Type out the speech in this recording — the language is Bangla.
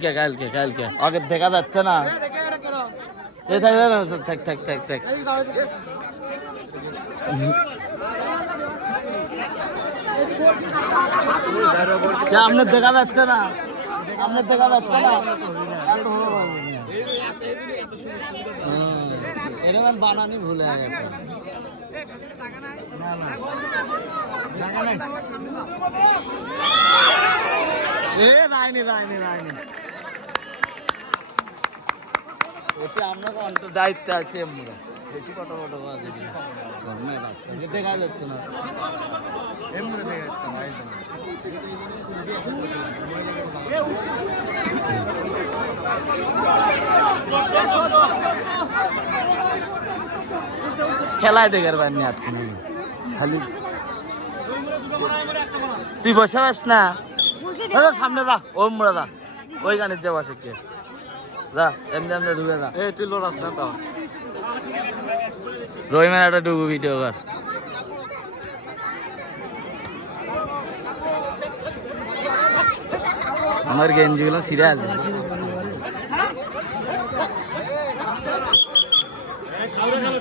কালকে আগে দেখা যাচ্ছে না থাক আপনার দেখা যাচ্ছে না এরকম বানানি ভুলে গেছে রায়নি আমরা দায়িত্বে আছি আমরা বেশি কত দেখা যাচ্ছে না খেলায় দেখার পারনি আপনি খালি তুই বসে পাস না সামনে যা ওম মোড়া যা ওই গানের যা বসে কে যা এমনি ঢুকে যা তুই লোক আস না তো রহিমান একটা ডুবু ভিডিও কর আমার গেঞ্জি গুলো সিরিয়াল